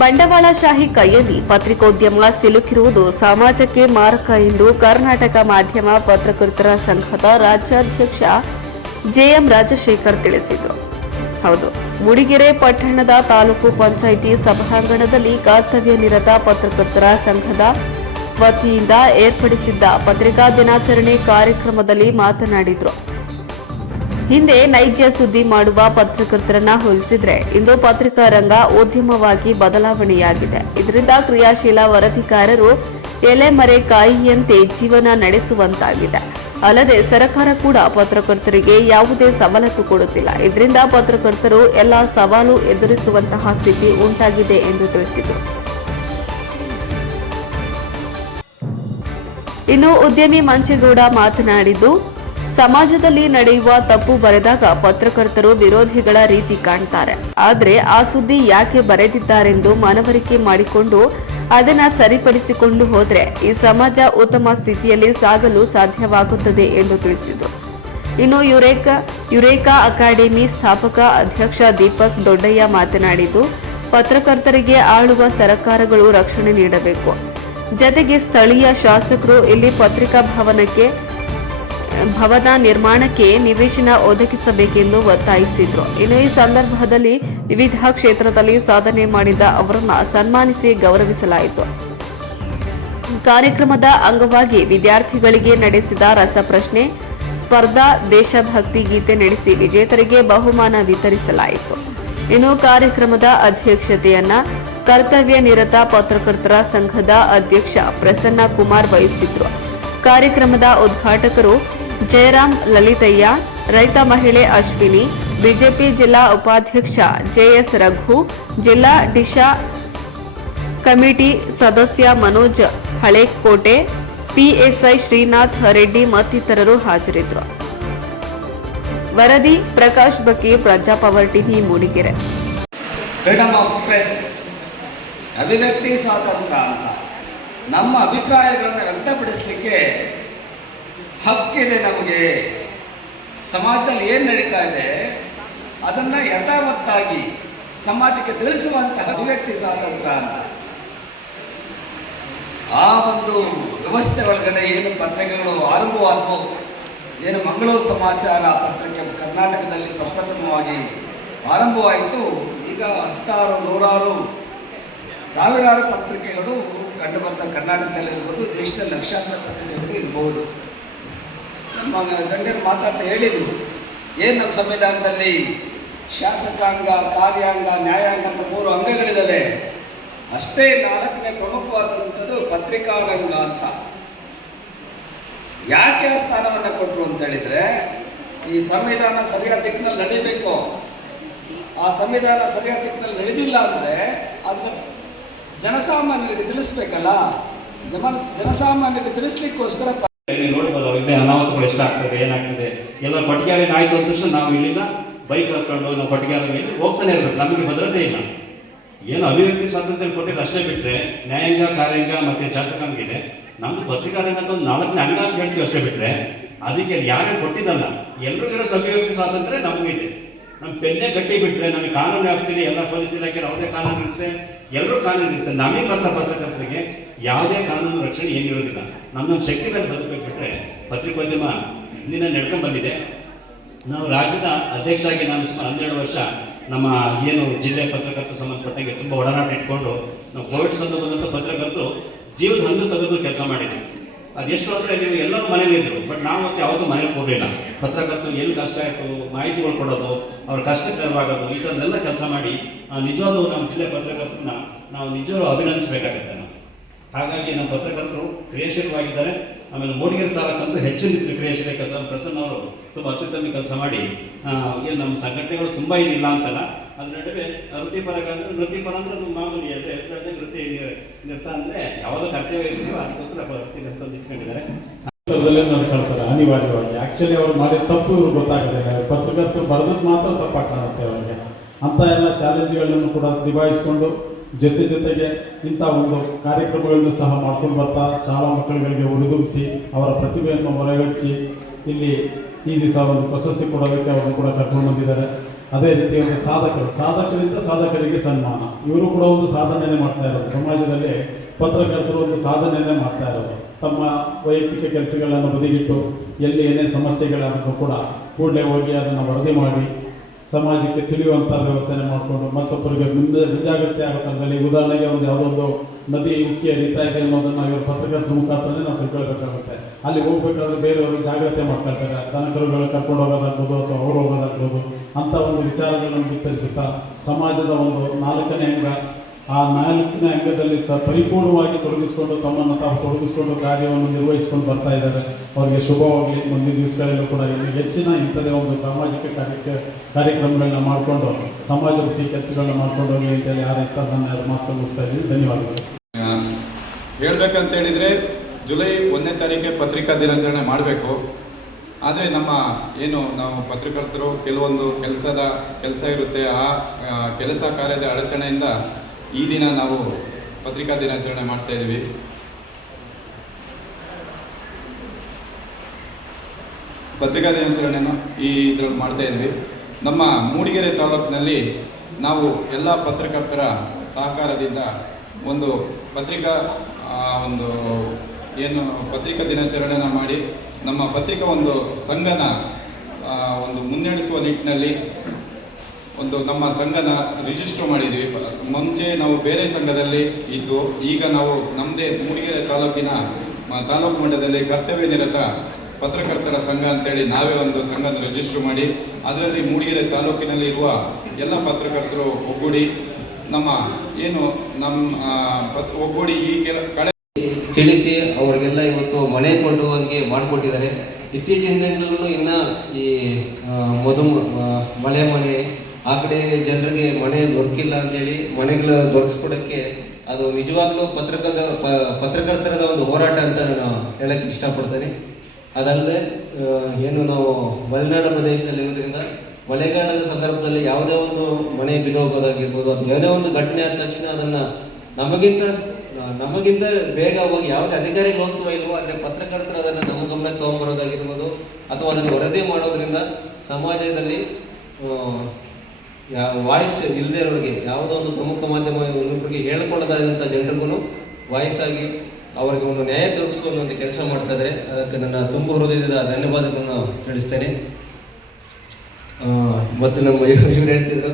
ಬಂಡವಾಳಶಾಹಿ ಕೈಯಲ್ಲಿ ಪತ್ರಿಕೋದ್ಯಮ ಸಿಲುಕಿರುವುದು ಸಮಾಜಕ್ಕೆ ಮಾರಕ ಎಂದು ಕರ್ನಾಟಕ ಮಾಧ್ಯಮ ಪತ್ರಕರ್ತರ ಸಂಘದ ರಾಜ್ಯಾಧ್ಯಕ್ಷ ಜೆಎಂ ರಾಜಶೇಖರ್ ತಿಳಿಸಿದರು. ಹೌದು, ಮೂಡಿಗೆರೆ ಪಟ್ಟಣದ ತಾಲೂಕು ಪಂಚಾಯಿತಿ ಸಭಾಂಗಣದಲ್ಲಿ ಕರ್ತವ್ಯ ನಿರತ ಪತ್ರಕರ್ತರ ಸಂಘದ ವತಿಯಿಂದ ಏರ್ಪಡಿಸಿದ್ದ ಪತ್ರಿಕಾ ದಿನಾಚರಣೆ ಕಾರ್ಯಕ್ರಮದಲ್ಲಿ ಮಾತನಾಡಿದರು. ಹಿಂದೆ ನೈಜ ಸುದ್ದಿ ಮಾಡುವ ಪತ್ರಕರ್ತರನ್ನ ಹೋಲಿಸಿದ್ರೆ ಇಂದು ಪತ್ರಿಕಾ ರಂಗ ಉದ್ಯಮವಾಗಿ ಬದಲಾವಣೆಯಾಗಿದೆ. ಇದರಿಂದ ಕ್ರಿಯಾಶೀಲ ವರದಿಗಾರರು ಎಲೆಮರೆ ಕಾಯಿಯಂತೆ ಜೀವನ ನಡೆಸುವಂತಾಗಿದೆ. ಅಲ್ಲದೆ ಸರ್ಕಾರ ಕೂಡ ಪತ್ರಕರ್ತರಿಗೆ ಯಾವುದೇ ಸವಲತ್ತು ಕೊಡುತ್ತಿಲ್ಲ. ಇದರಿಂದ ಪತ್ರಕರ್ತರು ಎಲ್ಲ ಸವಾಲು ಎದುರಿಸುವಂತಹ ಸ್ಥಿತಿ ಉಂಟಾಗಿದೆ ಎಂದು ತಿಳಿಸಿದರು. ಇನ್ನು ಉದ್ಯಮಿ ಮಂಚೇಗೌಡ ಮಾತನಾಡಿದ್ದು ಸಮಾಜದಲ್ಲಿ ನಡೆಯುವ ತಪ್ಪು ಬರೆದಾಗ ಪತ್ರಕರ್ತರು ವಿರೋಧಿಗಳ ರೀತಿ ಕಾಣ್ತಾರೆ. ಆದರೆ ಆ ಸುದ್ದಿ ಯಾಕೆ ಬರೆದಿದ್ದಾರೆಂದು ಮನವರಿಕೆ ಮಾಡಿಕೊಂಡು ಅದನ್ನ ಸರಿಪಡಿಸಿಕೊಂಡು ಹೋದ್ರೆ ಈ ಸಮಾಜ ಉತ್ತಮ ಸ್ಥಿತಿಯಲ್ಲಿ ಸಾಗಲು ಸಾಧ್ಯವಾಗುತ್ತದೆ ಎಂದು ತಿಳಿಸಿದರು. ಇನ್ನು ಯುರೇಕಾ ಯುರೇಕಾ ಅಕಾಡೆಮಿ ಸ್ಥಾಪಕ ಅಧ್ಯಕ್ಷ ದೀಪಕ್ ದೊಡ್ಡಯ್ಯ ಮಾತನಾಡಿದ್ದು, ಪತ್ರಕರ್ತರಿಗೆ ಆಳುವ ಸರ್ಕಾರಗಳು ರಕ್ಷಣೆ ನೀಡಬೇಕು. ಜತೆಗೆ ಸ್ಥಳೀಯ ಶಾಸಕರು ಇಲ್ಲಿ ಪತ್ರಿಕಾ ಭವನಕ್ಕೆ ಭವನ ನಿರ್ಮಾಣಕ್ಕೆ ನಿವೇಶನ ಒದಗಿಸಬೇಕೆಂದು ಒತ್ತಾಯಿಸಿದ್ರು. ಇನ್ನು ಈ ಸಂದರ್ಭದಲ್ಲಿ ವಿವಿಧ ಕ್ಷೇತ್ರದಲ್ಲಿ ಸಾಧನೆ ಮಾಡಿದ ಅವರನ್ನು ಸನ್ಮಾನಿಸಿ ಗೌರವಿಸಲಾಯಿತು. ಕಾರ್ಯಕ್ರಮದ ಅಂಗವಾಗಿ ವಿದ್ಯಾರ್ಥಿಗಳಿಗೆ ನಡೆಸಿದ ರಸಪ್ರಶ್ನೆ, ಸ್ಪರ್ಧಾ ದೇಶಭಕ್ತಿ ಗೀತೆ ನಡೆಸಿ ವಿಜೇತರಿಗೆ ಬಹುಮಾನ ವಿತರಿಸಲಾಯಿತು. ಇನ್ನು ಕಾರ್ಯಕ್ರಮದ ಅಧ್ಯಕ್ಷತೆಯನ್ನ ಕರ್ತವ್ಯ ನಿರತ ಪತ್ರಕರ್ತರ ಸಂಘದ ಅಧ್ಯಕ್ಷ ಪ್ರಸನ್ನ ಕುಮಾರ್ ವಹಿಸಿದ್ರು. ಕಾರ್ಯಕ್ರಮದ ಉದ್ಘಾಟಕರು ಜಯರಾಮ್ ಲಲಿತಯ್ಯ, ರೈತ ಮಹಿಳೆ ಅಶ್ವಿನಿ, ಬಿಜೆಪಿ ಜಿಲ್ಲಾ ಉಪಾಧ್ಯಕ್ಷ ಜೆಎಸ್ ರಘು, ಜಿಲ್ಲಾ ಡಿಶಾ ಕಮಿಟಿ ಸದಸ್ಯ ಮನೋಜ್ ಹಳೇಕೋಟೆ, ಪಿಎಸ್ಐ ಶ್ರೀನಾಥ್ ರೆಡ್ಡಿ ಮತ್ತಿತರರು ಹಾಜರಿದ್ದರು. ವರದಿ ಪ್ರಕಾಶ್ ಬಕ್ಕಿ ಪ್ರಜಾಪವರ್ ಟಿವಿ ಮೂಡಿಗೆರೆ. ಅಭಿವ್ಯಕ್ತಿ ಸ್ವಾತಂತ್ರ್ಯ ಅಂತ. ನಮ್ಮ ಅಭಿಪ್ರಾಯಗಳನ್ನು ವ್ಯಕ್ತಪಡಿಸಲಿಕ್ಕೆ ಹಕ್ಕಿದೆ ನಮಗೆ. ಸಮಾಜದಲ್ಲಿ ಏನು ನಡೀತಾ ಇದೆ? ಅದನ್ನು ಯಥಾವತ್ತಾಗಿ ಸಮಾಜಕ್ಕೆ ತಿಳಿಸುವಂತಹ ಅಭಿವ್ಯಕ್ತಿ ಸ್ವಾತಂತ್ರ್ಯ ಅಂತ. ಆ ಒಂದು ವ್ಯವಸ್ಥೆ ಒಳಗಡೆ ಏನು ಪತ್ರಿಕೆಗಳು ಆರಂಭವಾದವು, ಏನು ಮಂಗಳೂರು ಸಮಾಚಾರ ಪತ್ರಿಕೆ ಕರ್ನಾಟಕದಲ್ಲಿ ಪ್ರಪ್ರಥಮವಾಗಿ ಆರಂಭವಾಯಿತು, ಈಗ ಹತ್ತಾರು, ನೂರಾರು ಸಾವಿರಾರು ಪತ್ರಿಕೆಗಳು ಕಂಡುಬಂದ ಕರ್ನಾಟಕದಲ್ಲಿರ್ಬೋದು ದೇಶದಲ್ಲಿ ಲಕ್ಷಾಂತರ ಪತ್ರಿಕೆಗಳು ಇರಬಹುದು ನಮ್ಮ ಗಣ್ಯರು ಮಾತಾಡ್ತಾ ಹೇಳಿದ್ರು, ಏನು ನಮ್ಮ ಸಂವಿಧಾನದಲ್ಲಿ ಶಾಸಕಾಂಗ, ಕಾರ್ಯಾಂಗ, ನ್ಯಾಯಾಂಗ ಅಂತ ಮೂರು ಅಂಗಗಳಿದ್ದಾವೆ ಅಷ್ಟೇ ನಾಲ್ಕನೇ ಪ್ರಮುಖವಾದಂಥದ್ದು ಪತ್ರಿಕಾ ರಂಗ ಅಂತ. ಯಾಕೆ ಆ ಸ್ಥಾನವನ್ನು ಕೊಟ್ಟರು ಅಂತ ಹೇಳಿದ್ರೆ, ಈ ಸಂವಿಧಾನ ಸರಿಯಾದ ದಿಕ್ಕಿನಲ್ಲಿ ನಡೀಬೇಕು. ಆ ಸಂವಿಧಾನ ಸರಿಯಾದ ದಿಕ್ಕಿನಲ್ಲಿ ನಡೆದಿಲ್ಲ ಅಂದರೆ ಅದನ್ನು ಜನಸಾಮಾನ್ಯರಿಗೆ ತಿಳಿಸ್ಬೇಕಲ್ಲ. ಜನ ಜನಸಾಮಾನ್ಯರಿಗೆ ತಿಳಿಸ್ಲಿಕ್ಕೋಸ್ಕರ ಅನಾಹುತಗಳು ಎಷ್ಟಾಗ್ತದೆ ಏನಾಗ್ತದೆ? ಎಲ್ಲ ಕೊಟ್ಟಿಗೆ ಆಯಿತು ಅಂದ ತಕ್ಷಣ ನಾವು ಇಲ್ಲಿಂದ ಬೈಕ್ ಹತ್ಕೊಂಡು ನಾವು ಕೊಟ್ಟಿಗೆಯಲ್ಲಿ ಹೋಗ್ತಾನೆ ಇರ್ಬೇಕು. ನಮಗೆ ಭದ್ರತೆ ಇಲ್ಲ. ಏನು ಅಭಿವ್ಯಕ್ತಿ ಸ್ವಾತಂತ್ರ್ಯ ಕೊಟ್ಟಿದ್ದು ಅಷ್ಟೇ ಬಿಟ್ಟರೆ ನ್ಯಾಯಾಂಗ, ಕಾರ್ಯಾಂಗ ಮತ್ತು ಶಾಸಕಾಂಗ ಇದೆ ನಮ್ದು ಪತ್ರಿಕಾರಂಗ ಅಂತ ಒಂದು ನಾಲ್ಕನೇ ಅಂಗ ಅಂತ ಹೇಳ್ತೀವಿ ಅಷ್ಟೇ ಬಿಟ್ಟರೆ ಅದಕ್ಕೆ ಯಾರೇ ಕೊಟ್ಟಿದ್ದಲ್ಲ. ಎಲ್ರಿಗಿರೋ ಅಭಿವ್ಯಕ್ತಿ ಸ್ವಾತಂತ್ರ್ಯ ನಮಗಿದೆ ನಮ್ಮ ಪೆನ್ನೇ ಗಟ್ಟಿ ಬಿಟ್ಟರೆ ನಮಗೆ ಕಾನೂನು ಆಗ್ತಿದೆ, ಎಲ್ಲ ಪೊಲೀಸ್ ಇಲಾಖೆ ಯಾವುದೇ ಕಾನೂನು ಇರುತ್ತೆ, ಎಲ್ಲರೂ ಕಾನೂನು ಇರುತ್ತೆ. ನಮಗೆ ಮಾತ್ರ ಪತ್ರಕರ್ತರಿಗೆ ಯಾವುದೇ ಕಾನೂನು ರಕ್ಷಣೆ ಏನಿರೋದಿಲ್ಲ. ನಮ್ಮ ಶಕ್ತಿ ಮೇಲೆ ಬದುಕಬೇಕು ಬಿಟ್ಟರೆ ಪತ್ರಿಕೋದ್ಯಮ ಇಂದಿನ ನಡ್ಕೊಂಡು ಬಂದಿದೆ. ನಾವು ರಾಜ್ಯದ ಅಧ್ಯಕ್ಷರಾಗಿ ನಾನು ಸುಮಾರು ಹನ್ನೆರಡು ವರ್ಷ ನಮ್ಮ ಏನು ಜಿಲ್ಲೆ ಪತ್ರಕರ್ತರು ಸಂಬಂಧಪಟ್ಟಂಗೆ ತುಂಬ ಒಡನಾಟ ಇಟ್ಕೊಂಡು ನಾವು ಕೋವಿಡ್ ಸಂದರ್ಭದಂತ ಪತ್ರಕರ್ತರು ಜೀವದ ಹಂಗು ತೆಗೆದು ಕೆಲಸ ಮಾಡಿದ್ವಿ. ಅದೆಷ್ಟು ಅಂದರೆ ನೀವು ಎಲ್ಲರೂ ಮನೇಲಿ ಇದ್ರು ಬಟ್ ನಾವು ಮತ್ತೆ ಯಾವತ್ತೂ ಮನೇಲಿ ಕೊಡಲಿಲ್ಲ ಪತ್ರಕರ್ತರು ಏನು ಕಷ್ಟ ಆಯಿತು ಮಾಹಿತಿಗಳು ಕೊಡೋದು ಅವ್ರ ಕಷ್ಟಕ್ಕೆ ನೆರವಾಗೋದು ಈ ಥರದ್ದೆಲ್ಲ ಕೆಲಸ ಮಾಡಿ ಆ, ನಿಜವಾಗ್ಲೂ ನಮ್ಮ ಜಿಲ್ಲೆ ಪತ್ರಕರ್ತರನ್ನ ನಾವು ನಿಜವಾಗ್ಲೂ ಅಭಿನಂದಿಸಬೇಕಾಗುತ್ತೆ ಹಾಗಾಗಿ ನಮ್ಮ ಪತ್ರಕರ್ತರು ಕ್ರಿಯಾಶೀಲವಾಗಿದ್ದಾರೆ. ಆಮೇಲೆ ಮೂಡಿಗೆರೆ ತಾಲೂಕಂತೂ ಹೆಚ್ಚಿನ ಕ್ರಿಯೇಷನ್ ಕೆಲಸ ಪ್ರಸನ್ನ ಅವರು ತುಂಬ ಅತ್ಯುತ್ತಮ ಕೆಲಸ ಮಾಡಿ ಏನು ನಮ್ಮ ಸಂಘಟನೆಗಳು ತುಂಬ ಏನಿಲ್ಲ ಅಂತಲ್ಲ, ಅದ್ರ ನಡುವೆ ವೃತ್ತಿಪರ ಅಂದ್ರೆ ವೃತ್ತಿಪರ ಅಂದ್ರೆ ನಮ್ಮ ಮಾಮೂಲಿ ಅಂದರೆ ಹೆಸರು ವೃತ್ತಿ ನಿರ್ತ ಅಂದರೆ ಯಾವುದೋ ಕರ್ತವ್ಯ ಇದೆಯೋ ಅದಕ್ಕೋಸ್ಕರ ವೃತ್ತಿ ನಿರ್ತ ಇಟ್ಕೊಂಡಿದ್ದಾರೆ ಅನಿವಾರ್ಯವಾಗಿ. ಆಕ್ಚುಲಿ ಅವ್ರು ಮಾಡಿದ ತಪ್ಪು ಇವ್ರು ಗೊತ್ತಾಗೋದಿಲ್ಲ ಪತ್ರಕರ್ತರು ಬರೆದದ್ದು ಮಾತ್ರ ತಪ್ಪಾಗಿ ಕಾಣುತ್ತೆ ಅವರಿಗೆ. ಅಂತ ಎಲ್ಲ ಚಾಲೆಂಜ್ಗಳನ್ನು ಕೂಡ ನಿಭಾಯಿಸಿಕೊಂಡು ಜೊತೆ ಜೊತೆಗೆ ಇಂಥ ಒಂದು ಕಾರ್ಯಕ್ರಮಗಳನ್ನು ಸಹ ಮಾಡ್ಕೊಂಡು ಬರ್ತಾ ಶಾಲಾ ಮಕ್ಕಳುಗಳಿಗೆ ಹುರಿದುಂಬಿಸಿ ಅವರ ಪ್ರತಿಭೆಯನ್ನು ಹೊರಗಚ್ಚಿ ಇಲ್ಲಿ ಈ ದಿವಸ ಒಂದು ಪ್ರಶಸ್ತಿ ಕೊಡೋದಕ್ಕೆ ಅವರು ಕೂಡ ಕರ್ಕೊಂಡು ಬಂದಿದ್ದಾರೆ. ಅದೇ ರೀತಿ ಒಂದು ಸಾಧಕರು, ಸಾಧಕರಿಂದ ಸಾಧಕರಿಗೆ ಸನ್ಮಾನ. ಇವರು ಕೂಡ ಒಂದು ಸಾಧನೆಯನ್ನೇ ಮಾಡ್ತಾ ಇರೋದು. ಸಮಾಜದಲ್ಲಿ ಪತ್ರಕರ್ತರು ಒಂದು ಸಾಧನೆಯನ್ನೇ ಮಾಡ್ತಾ ಇರೋದು. ತಮ್ಮ ವೈಯಕ್ತಿಕ ಕೆಲಸಗಳನ್ನು ಬದಿಗಿಟ್ಟು ಎಲ್ಲಿ ಏನೇ ಸಮಸ್ಯೆಗಳಾದರೂ ಕೂಡ ಕೂಡಲೇ ಹೋಗಿ ಅದನ್ನು ವರದಿ ಮಾಡಿ ಸಮಾಜಕ್ಕೆ ತಿಳಿಯುವಂಥ ವ್ಯವಸ್ಥೆನ ಮಾಡಿಕೊಂಡು ಮತ್ತೊಬ್ಬರಿಗೆ ಮುಂದೆ ಮುಂಜಾಗ್ರತೆ ಆಗೋ ಥರದಲ್ಲಿ ಉದಾಹರಣೆಗೆ ಒಂದು ಯಾವುದೊಂದು ನದಿ, ಉಕ್ಕಿ, ಹರಿತಾ ಇದೆ ಅನ್ನೋದನ್ನು ಇವರು ಪತ್ರಕರ್ತರ ಮುಖಾಂತರನೇ ನಾವು ತಿಳ್ಕೊಳ್ಬೇಕಾಗುತ್ತೆ. ಅಲ್ಲಿ ಹೋಗ್ಬೇಕಾದ್ರೆ ಬೇರೆಯವರು ಜಾಗ್ರತೆ ಮಾಡ್ತಾ ಇರ್ತಾರೆ ದನಕರುಗಳು ಕರ್ಕೊಂಡು ಹೋಗೋದಾಗ್ಬೋದು ಅಥವಾ ಅವ್ರು ಹೋಗೋದಾಗ್ಬೋದು. ಅಂತ ಒಂದು ವಿಚಾರಗಳನ್ನು ಬಿತ್ತರಿಸುತ್ತಾ ಸಮಾಜದ ಒಂದು ನಾಲ್ಕನೇ ಅಂಗ ಆ ನಾಲ್ಕನೇ ಅಂಗದಲ್ಲಿ ಸಹ ಪರಿಪೂರ್ಣವಾಗಿ ತೊಡಗಿಸಿಕೊಂಡು ತಮ್ಮನ್ನು ತಾವು ತೊಡಗಿಸಿಕೊಂಡು ಕಾರ್ಯವನ್ನು ನಿರ್ವಹಿಸಿಕೊಂಡು ಬರ್ತಾ ಇದ್ದಾರೆ. ಅವರಿಗೆ ಶುಭವಾಗಲಿ. ಮುಂದಿನ ದಿವಸಗಳಲ್ಲೂ ಕೂಡ ಇನ್ನು ಹೆಚ್ಚಿನ ಇಂಥದೇ ಒಂದು ಸಾಮಾಜಿಕ ಕಾರ್ಯಕ್ಕೆ ಕಾರ್ಯಕ್ರಮಗಳನ್ನ ಮಾಡಿಕೊಂಡು ಸಮಾಜಮುಖಿ ಕೆಲಸಗಳನ್ನ ಮಾಡ್ಕೊಂಡು ಹೋಗಿ ಅಂತೇಳಿ ಹಾರೈಸ್ತಾ ನನ್ನ ಮಾತು ಮುಗಿಸ್ತಾ ಇದ್ದೀನಿ. ಧನ್ಯವಾದಗಳು. ಹೇಳ್ಬೇಕಂತ ಹೇಳಿದ್ರೆ ಜುಲೈ ಒಂದನೇ ತಾರೀಕೆ ಪತ್ರಿಕಾ ದಿನಾಚರಣೆ ಮಾಡಬೇಕು. ಆದರೆ ನಮ್ಮ ಏನು ನಾವು ಪತ್ರಕರ್ತರು ಕೆಲವೊಂದು ಕೆಲಸದ ಕೆಲಸ ಇರುತ್ತೆ. ಆ, ಕೆಲಸ ಕಾರ್ಯದ ಅಡಚಣೆಯಿಂದ ಈ ದಿನ ನಾವು ಪತ್ರಿಕಾ ದಿನಾಚರಣೆ ಮಾಡ್ತಾ ಇದ್ದೀವಿ. ಪತ್ರಿಕಾ ದಿನಾಚರಣೆಯನ್ನು ಈ ಇದರಲ್ಲಿ ಮಾಡ್ತಾ ಇದ್ವಿ ನಮ್ಮ ಮೂಡಿಗೆರೆ ತಾಲೂಕಿನಲ್ಲಿ ನಾವು ಎಲ್ಲ ಪತ್ರಕರ್ತರ ಸಹಕಾರದಿಂದ ಒಂದು ಪತ್ರಿಕಾ ಒಂದು ಏನು ಪತ್ರಿಕಾ ದಿನಾಚರಣೆನ ಮಾಡಿ ನಮ್ಮ ಪತ್ರಿಕಾ ಒಂದು ಸಂಘನ ಒಂದು ಮುನ್ನಡೆಸುವ ನಿಟ್ಟಿನಲ್ಲಿ ಒಂದು ನಮ್ಮ ಸಂಘನ ರಿಜಿಸ್ಟರ್ ಮಾಡಿದ್ವಿ. ಮುಂಚೆ ನಾವು ಬೇರೆ ಸಂಘದಲ್ಲಿ ಇದ್ದು, ಈಗ ನಾವು ನಮ್ಮದೇ ಮೂಡಿಗೆರೆ ತಾಲೂಕಿನ ತಾಲೂಕು ಮಟ್ಟದಲ್ಲಿ ಕರ್ತವ್ಯ ನಿರತ ಪತ್ರಕರ್ತರ ಸಂಘ ಅಂತೇಳಿ ನಾವೇ ಒಂದು ಸಂಘನ ರಿಜಿಸ್ಟರ್ ಮಾಡಿ, ಅದರಲ್ಲಿ ಮೂಡಿಗೆರೆ ತಾಲೂಕಿನಲ್ಲಿ ಇರುವ ಎಲ್ಲ ಪತ್ರಕರ್ತರು ಒಗ್ಗೂಡಿ ನಮ್ಮ ಏನು ನಮ್ಮ ಒಗ್ಗೂಡಿ ಈ ಕೆಲ ಕಡೆ ತಿಳಿಸಿ ಅವರಿಗೆಲ್ಲ ಇವತ್ತು ಮನೆ ಕೊಡುವಂಗೆ ಮಾಡಿಕೊಟ್ಟಿದ್ದಾರೆ. ಇತ್ತೀಚಿನ ದಿನಗಳಲ್ಲೂ ಇನ್ನು ಈ ಮಧು ಮಳೆ ಮನೆ ಆ ಕಡೆ ಜನರಿಗೆ ಮನೆ ದೊರಕಿಲ್ಲ ಅಂತೇಳಿ ಮನೆಗಳು ದೊರಕಿಸ್ಕೊಡಕ್ಕೆ ಅದು ನಿಜವಾಗ್ಲೂ ಪತ್ರಕದ ಪತ್ರಕರ್ತರದ ಒಂದು ಹೋರಾಟ ಅಂತ ನಾನು ಹೇಳಕ್ಕೆ ಇಷ್ಟಪಡ್ತೇನೆ. ಅದಲ್ಲದೆ ಏನು ನಾವು ಮಲೆನಾಡು ಪ್ರದೇಶದಲ್ಲಿ ಇರೋದ್ರಿಂದ ಮಳೆಗಾಲದ ಸಂದರ್ಭದಲ್ಲಿ ಯಾವುದೇ ಒಂದು ಮನೆ ಬಿದ್ದೋಗೋದಾಗಿರ್ಬೋದು ಅಥವಾ ಯಾವುದೇ ಒಂದು ಘಟನೆ ಆದ ತಕ್ಷಣ ಅದನ್ನು ನಮಗಿಂತ ನಮಗಿಂತ ಬೇಗ ಹೋಗಿ ಯಾವುದೇ ಅಧಿಕಾರಿಗಳು ಹೋಗ್ತವೋ ಇಲ್ವೋ ಆದರೆ ಪತ್ರಕರ್ತರು ಅದನ್ನು ನಮ್ಮ ಗಮನಕ್ಕೆ ತೊಗೊಂಬರೋದಾಗಿರ್ಬೋದು ಅಥವಾ ಅದನ್ನು ವರದಿ ಮಾಡೋದ್ರಿಂದ ಸಮಾಜದಲ್ಲಿ ವಾಯ್ಸ್ ಇಲ್ಲದೆ ಇರೋರಿಗೆ, ಯಾವುದೋ ಒಂದು ಪ್ರಮುಖ ಮಾಧ್ಯಮ ಇನ್ನೊಬ್ಬರಿಗೆ ಹೇಳ್ಕೊಳ್ಳೋದಾದಂಥ ಜನರಿಗೂ ವಾಯ್ಸ್ ಆಗಿ ಅವರಿಗೆ ಒಂದು ನ್ಯಾಯ ದೊರಕಿಸುವ ಕೆಲಸ ಮಾಡ್ತಾ ಇದ್ದಾರೆ ಅದಕ್ಕೆ ನನ್ನ ತುಂಬ ಹೃದಯದ ಧನ್ಯವಾದಗಳನ್ನು ತಿಳಿಸ್ತೇನೆ. ಮತ್ತು ನಮ್ಮ ಇವ್ರು ಹೇಳ್ತಿದ್ರು